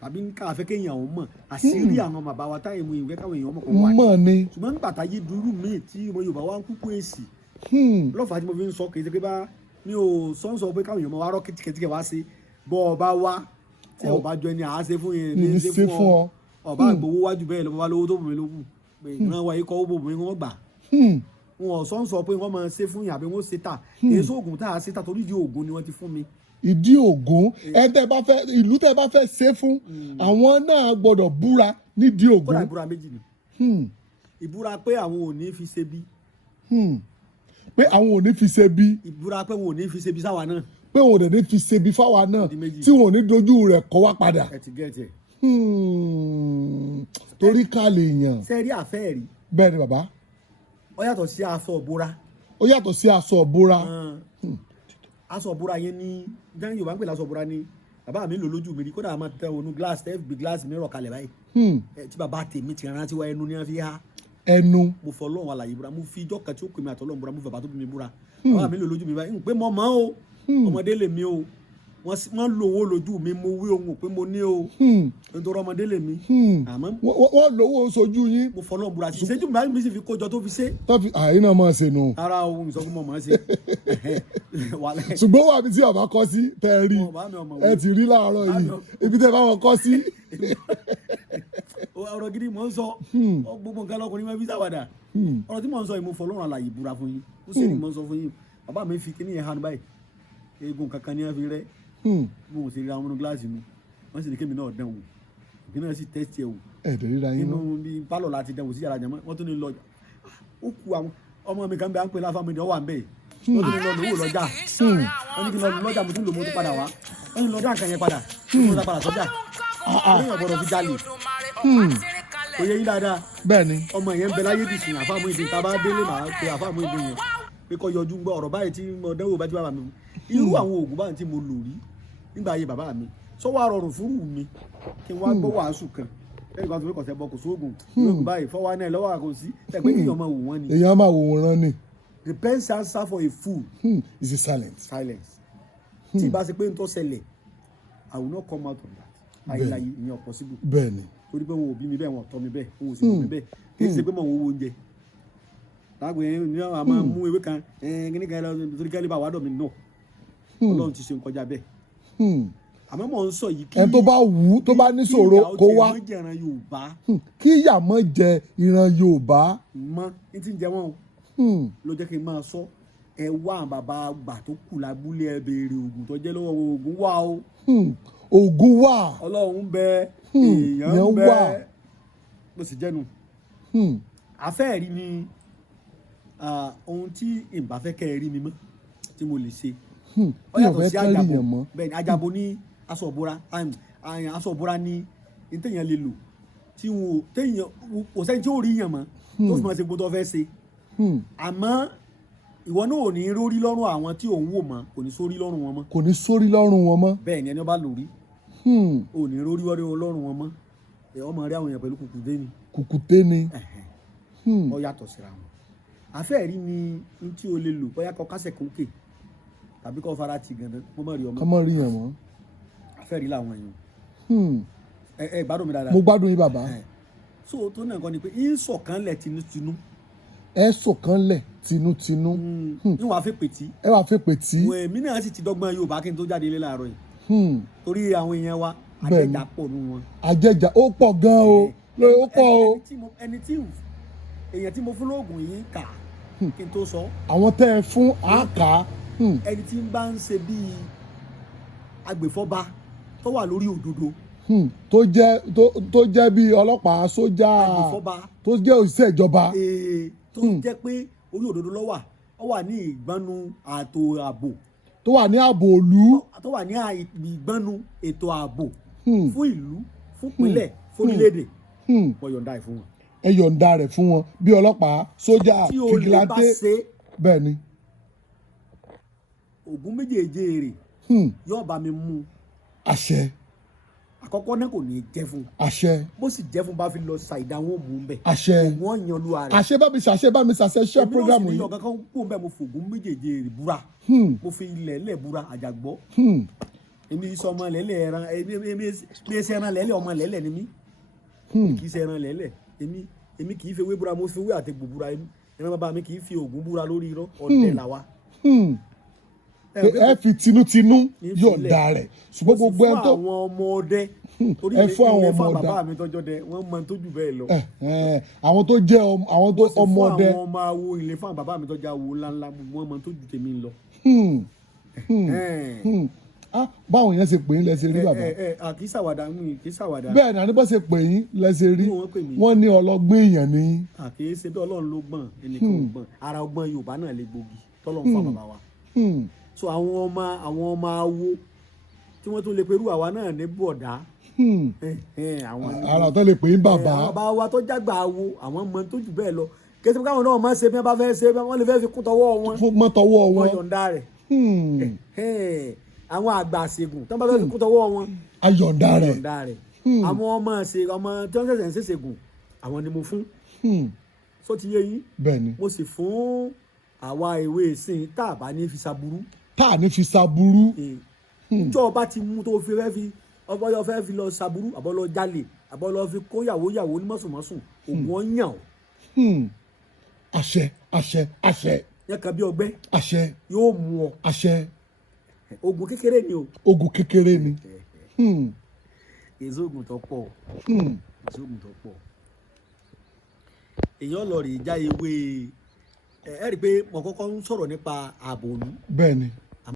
tàbí ká fẹ́ kéèyàn ò mọ̀ àṣírí àwọn bàbá wa táyé mu ìwé káwọn èèyàn mọ̀ kó wà ṣùgbọ́n nígbà táyé dúró míì tí ọmọ Yorùbá wa ń kúkú èsì lọ́fà tí mo fi ń sọ kì í ṣe pé bá mi ò sọ pé káwọn èèyàn máa wá rọ́ kìtìkìtì wá sí bọ́ ọba wá tí ọba jọ ẹni àá ṣe fún yẹn ní ṣe fún ọ ọba àgbowó wájú bẹ́ẹ̀ lọ́ba lówó tó bùnmi lókù pé ìran wa yìí kọ́ owó bùnmi wọ́n gbà wọn sọ pé wọ́n máa ṣe fún yàrá bí wọ́n ṣe tà kì í sóògùn tá a ṣe tà torí ìdí òògùn ni wọ́n ti fún mi. ìdí ògún ìlú tẹ́ bá fẹ́ ṣe fún àwọn náà gbọ́dọ̀ búra nídìí ògún. kódà ìbúra méjì ni ìbúra pé àwọn ò ní fi ṣe bí. pé àwọn ò ní fi ṣe bí. ìbúra pé wọn ò ní fi ṣe bí sáwa náà. pé wọn ò dẹ̀ ní fi ṣe bí fáwa náà tí wọn ò ní dojú rẹ̀ kọ́ wá padà. ẹ ti gẹ́ẹ̀tì ẹ̀. torí ká lè yàn. ṣe rí àfẹ́ẹ̀rí. bẹ́ẹ̀ ni bàbá. ó yàtọ̀ sí aṣọ ìbora. ó yàtọ̀ sí aṣọ ìbora. aṣọ ìbora yẹn ní dáhùn Yorùbá ń pè láṣọ ìbora ní bàbá mi lò lójú mi rí kódà máa tẹ onú glass tẹ bí glass mi rọ̀ kalẹ̀ báyìí tí bàbá tèmi ti rántí wá ẹnu ní wọn fi há ẹnu mo fọ Ọlọ́run Alaye búra mo fi ijọ́ kan tí ó pè mí àtọ́lọ́run búra mo fi bàbá tó bí mi búra bàbá mi lò lójú mi báyìí pé mo mọ̀ o ọmọdé lè mi o wọ́n lò owó lójú mi mo wí ohun pé mo ní o nítorí ọmọdé lè mi àmọ́ wọ́n lówó sojú yín mo fọ Ọlọ́run búra sí ìṣẹ́jú mi sì fi kójọ tó fi ṣe. àyìn náà máa ṣe nù. ara ohun ìsọkún mọ̀ máa ṣe. ṣùgbọ́n wà mí tí ọba kọ́ sí tẹ́ ẹ rí ẹ ti rí láàárọ̀ yìí ibi tẹ́ bá wọn kọ́ sí. ọ̀rọ̀ gidi mò ń sọ gbogbo nǹkan lọkùnrin máa fi sáwàdà ọ̀rọ̀ tí mò ń sọ yìí mo fọ Ọlọ́run Alaye búra fún yín ó sì ní mò ń sọ fún yín bàbá mi fi kíní yẹn hàn báyìí eegun kankan ní wọn fi rẹ mo ò sì rí àwọn ọmọ gíláàsì mi wọn sì ní kémi náà dán wò ìgbín náà sì tẹ́sítì ẹ̀ wò inú bí pálọ̀ láti dán wò sí yàrá jàmọ́ wọ́n tún ní lọ ó ku àwọn ọmọ mi kan bẹ à ń pè láfàmì ìdánwò à ń bẹ̀ wọ́n tún ní lọ lówó lọ́jà wọ́n ní kí n lọ lọ́jà mo tún lò mo tún padà wá wọ́n ní lọ dá nǹkan yẹn padà mo tún padà sọ́jà lẹ́yìn ọ̀gbọ́dọ̀ fi jalè oyè yín dáadáa bẹ́ẹ̀ni ọmọ yẹn ń bẹ láyé dìsìn àfàmù ìdí tá a bá délé màá pe àfàmù ìdí yẹn pé kọ́ yọjú gbọ́ ọ̀rọ̀ báyìí tí mo dánwò bá ti bàbá mi irú àwọn oògùn báyìí tí mo lò rí nígbà ayé bàbá mi sọ́wọ́ àrọ̀rùn fún mi kí n wá gbọ́ wàásù kan lẹ́yìn kan tó fi kọ̀sẹ̀ bọ kò sóògùn lóògùn báyìí fọwọ́ náà lọ́wọ́ àkọsí ẹgbẹ́ èèyàn máa wò wọ́n ni. èèyàn máa wò wọ́n rán ni. the best answer for a fool is silence. tí ìbá ṣe pé n tó ṣẹlẹ̀ I will not come out of that. ayélujáyé ìyẹn possible. bẹ́ẹ̀ni. torí pé wọn ò bí mi bẹ́ẹ̀ wọn ò tọ́ mi bẹ́ẹ̀ wọn ò sì bí mi bẹ́ẹ̀ kì í ṣe pé mo wo oúnjẹ lágbo yẹn ní àwọn máa mú ewé kan kíní kan lọ torí kẹ́lẹ́ bá wà dọ̀ mí náà Ọlọ́run ti ṣe nǹkan jà bẹ́ẹ̀ àmọ́ mò ń sọ yìí kí ẹni tó bá wù ú tó bá ní ṣòro kó wá kí ìyà mọ́ jẹ ìran Yorùbá mọ́ ní ti ń jẹ wọ́n o ló jẹ́ kí n máa sọ ẹ wá àwọn bàbá àgbà tó kù lábúlé ẹ béèrè oògùn tó jẹ́ lọ́wọ́ oògùn wà o oògùn wà Ọlọ́run bẹ èèyàn bẹ bó sì jẹ́nu afẹ́ẹ̀rí ni ohun tí ìbá fẹ́ kẹ́ ẹ rí mi mọ́ tí mo lè ṣe ó yàtọ̀ sí àjàbọ̀ bẹ́ẹ̀ ni àjàbọ̀ ní aṣọ ìbora ní téèyàn lè lò tí wọn téèyàn kò sẹ́ni tí ó rí yàn mọ́ tó fi máa ṣe gbogbo tó fẹ́ ṣe àmọ́ ìwọ náà ò ní rórí lọ́rùn àwọn tí òun wò mọ́ kò ní sórí lọ́rùn wọn mọ́. kò ní sórí lọ́rùn wọn mọ́. bẹ́ẹ̀ ni ẹni ọba lórí ò ní rórí lọ́rùn wọn mọ́ ọmọ rẹ àwọn èèyàn pẹ̀lú kùkùté ni. kùkùté ni. ó yàtọ̀ síra wọn afẹ́ẹ̀rí ni n tí o lè lò bóyá kọ kásẹ̀ kókè tàbí kọ fara ti gànà mo má rí ọmọ. ká má rí yàn mọ́. afẹ́ẹ̀rí làwọn èèyàn. ẹ gbádùn mi dáadáa. mo gbádùn yín bàbá. so tó náà kọ́ ni pé ń sọ̀kanlẹ̀ tinútinú. ẹ sọ̀kanlẹ̀ tinútinú. ń wàá fẹ́ pètí. ẹ wàá fẹ́ pètí. èmi náà sì ti dọ́gbọ́n Yorùbá kí n tó jáde ilé láàárọ̀ yìí. torí àwọn èèyàn wa àjẹjà pọ̀ nù wọn. àjẹjà ó pọ̀ gan o ó pọ̀ o. èèyàn tí mo fún lóògùn yìí kà kí n tó sọ. àwọn tẹ́ ẹ fún àáká. ẹni tí ń bá ń ṣe bíi agbèfọ́ba tó wà lórí òdodo. tó jẹ́ bíi ọlọ́pàá sójà tó jẹ́ òṣìṣẹ́ ìjọba. tó jẹ́ pé orí òdodo ló wà ó wà ní ìgbọ́nu ààtò ààbò. tó wà ní ààbò ìlú. tó wà ní ìgbọ́nu ètò ààbò fún ìlú fún ìpínlẹ̀ fún orílẹ̀-èdè. wọ́n yọ̀ǹda ẹ̀ fún wọn. ẹ yọ̀ǹda rẹ̀ fún wọn bí ọlọ́pàá sójà fìgìláńtè bẹ́ẹ̀ ni. ògún méjèèjì èrè yóò bá mi mú. àṣẹ. àkọ́kọ́ náà kò ní í jẹ́ fún. àṣẹ. bó sì jẹ́ fún bá fi lọ ṣàìdá wọn mú un bẹ̀. àṣẹ. wọ́n yan olúwa rẹ̀. àṣẹ bá mi ṣàṣẹ ṣẹ́ programu yìí. èmi náà sì ní ọ̀gá kan kó bẹ́ẹ̀ mo fògún méjèèjì èrè búra. mo fi ilẹ̀ lẹ̀ búra àjàgbọ́. èmi sọ ọmọ lẹ́lẹ̀ ẹran èmi ẹsẹ̀ ẹran lẹ́lẹ̀ ọmọ lẹ́lẹ̀ ni mí kì í ṣe ẹran lẹ́lẹ̀ èmi kì í fi ewé búra mo fi ewé àtẹ̀gbò búra ẹran bàbá mi kì í fi ògùn búra lórí irọ́ ọ̀dẹ̀ làwa. ẹ fi tinútinú yọ̀ǹda rẹ̀ ṣùgbọ́n gbogbo ẹ tó. ẹ fún àwọn ọmọ ọdẹ torí ilé fún bàbá mi tọ́jọ́ dẹ wọ́n mọ tó jù bẹ́ẹ̀ lọ. àwọn tó jẹ́ àwọn tó ọmọ ọdẹ. àwọn ọmọ awo ilé fún bàbá mi tọ́jú awo ńláńlá wọ́n mọ tó jù tèmi lọ. báwọn yẹn ṣe pè yín lẹ́sẹ̀ rí bàbá. kì í ṣàwàdà kì í ṣàwàdà. bẹ́ẹ̀ ni àníbọ̀ ṣe pè yín lẹ́sẹ̀ rí wọ́n ní ọlọ́gbọ́n èèyàn ní. kì í ṣe bí ọlọ́run ló gbọ́n ẹnìkan ò gbọ́n ara ọgbọ́n Yorùbá náà lè gbòógì tọ́lọ́run fún bàbá wa. So àwọn ọmọ awo tí wọ́n tún lè perú àwa náà ní bọ̀dá. ara tó lè pè yín bàbá. àwọn bàbá wa tó jágbà awo àwọn mọ tó jù bẹ́ẹ̀ lọ kí ẹsẹ̀ káwọn náà máa ṣe bí wọ́n bá fẹ́ ṣe wọ́n lè fẹ́ fi kún tọwọ́ wọn. mọ́ tọwọ́ wọn. wọ́n yọ̀ǹda rẹ̀. àwọn àgbà àṣegùn tí wọ́n bá fẹ́ fi kún tọwọ́ wọn. ayọ̀ǹda rẹ̀. àwọn ọmọ tí wọ́n ṣẹ̀ṣẹ̀ ń ṣèṣègùn àwọn ni mo fún. sọ ti yé yín. bẹ́ẹ̀ni. mo sì fún àwa ìwé ìsìn tá a bá ní fi ṣàbúrú. tá a ní fi ṣàbúrú. ìjọ ọba ti mú tó fi fẹ́ fi ọbọ̀yọ fẹ́ fi lọ ṣàbúrú àbọ̀ lọ jalè àbọ̀ lọ fi kó yàwó ní mọ̀sùnmọ̀sùn ògùn ọ̀yàn. àṣẹ àṣẹ àṣẹ. yẹn kan bí ọgbẹ́. àṣẹ. yóò mú ọ. àṣẹ. oògùn kékeré ni o. oògùn kékeré ni. èso oògùn tó pọ̀. èso oògùn tó pọ̀. èèyàn lọ rè já ewé ẹ rí i pé mo kọ́kọ́ ń sọ̀rọ̀ nípa ààbò òlu. bẹ́ẹ̀ni.